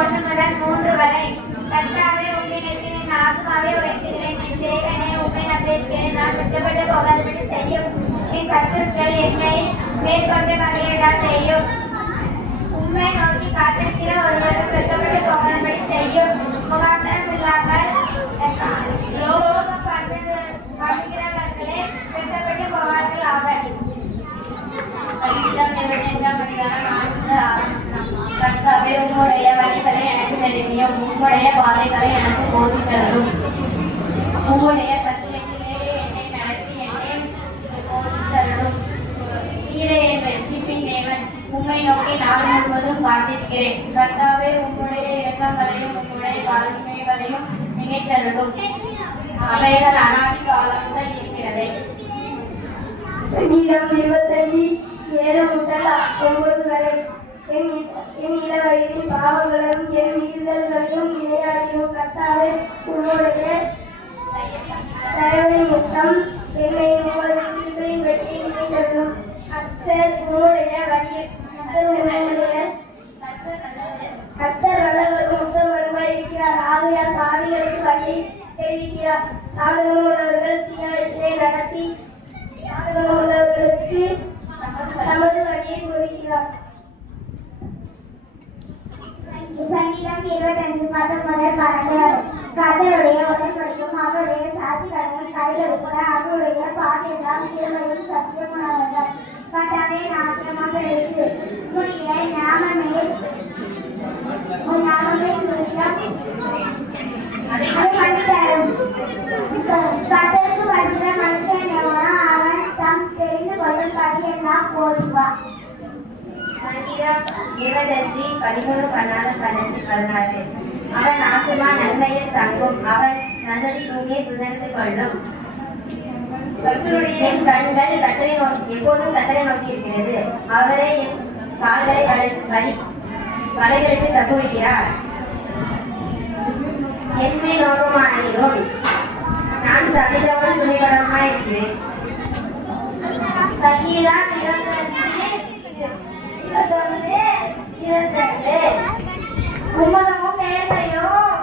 1 முதல் 3 வரை. கர்த்தாவே, உம்மிடத்தில் என் ஆத்துமாவை உயர்த்துகிறேன். என் தேவனே, உம்மை நம்பியிருக்கிறேன். நான் வெட்கப்பட்டு போகாதபடி செய்யும். என் சத்துருக்கள் என்னை மேற்கொண்டு வகையிடச் செய்யும். உம்மை நோக்கி காத்திருக்கிற ஒருவரும் வெட்கப்பட்டு போகாதபடி செய்யும். முகாந்திரம் இல்லாமல் யோகம் பண்ணுகிறவர்களே வெட்கப்பட்டு போவார்கள் ஆவர். கர்த்தாவே, உம்முடைய வழிகளை எனக்கு தெரியும். உம்முடைய பாதைகளை எனக்கு போதித்தரும். உம்முடைய சத்தியத்திலேயே என்னை நடத்தி என்னை போதித்தரும். நீரே என் ரட்சிப்பின் தேவன். உம்மை நோக்கி நாள் முழுவதும் காத்திருக்கிறேன். கர்த்தாவே, உம்முடைய இரக்கங்களையும் உம்முடைய கருணைகளையும் நினைத்தருளும். அவைகள் அநாதி காலம் முதல் இருக்கிறது. சங்கீதம் 25 7 முதல் 9 வரை. என் இளவயதின் பாவங்களும் என் மீறுதல்களையும் நினையாடியும் கர்த்தாவே, உம்முடைய தயவின் முத்தம் என்னை உமது கிருபையின் வெற்றி நினைத்தருளும். கர்த்தர் நல்லவரும் உத்தமருமாய் இருக்கிறார். ஆகையால் பாவிகளுக்கு வழியை தெரிவிக்கிறார். சாதகம் உள்ளவர்கள் தீயாயத்தை நடத்தி சாதகம் உள்ளவர்களுக்கு தமது வழியை போதிக்கிறார். சங்கீதம் 25 முதல் 12 வரை. கர்த்தருடைய உடன்படியும் அவருடைய சாட்சிகளையும் கைகளுக்கு அவருடைய பாதையெல்லாம் திருமையும் சத்தியமானவர்கள். கர்த்தாவே, நாட்டியமாக இருக்கு. உன்னுடைய நாமமே கர்த்தருக்கு வருகிற மனுஷன் எவனோ அவன் தம் தெரிந்து கொள்ளும் படியெல்லாம் போதுவான். சங்கீதம் 25 13 14 16. அவன் ஆத்துமா நன்மையில் தங்கும். அவன் நல்லதை தூங்கி புணர்ந்து கொள்ளும். என் கண்கள் எப்போதும் கர்த்தரை நோக்கி இருக்கிறது. அவரே என் கால்களை வலைகளுக்கு தப்புவிக்கிறார். என்மை நோக்கமாகிறோம். நான் தகுந்தவன் துணிகரமாய் இருக்கிறேன். சங்கீதம் 22 உமதமும் நேர்மையும்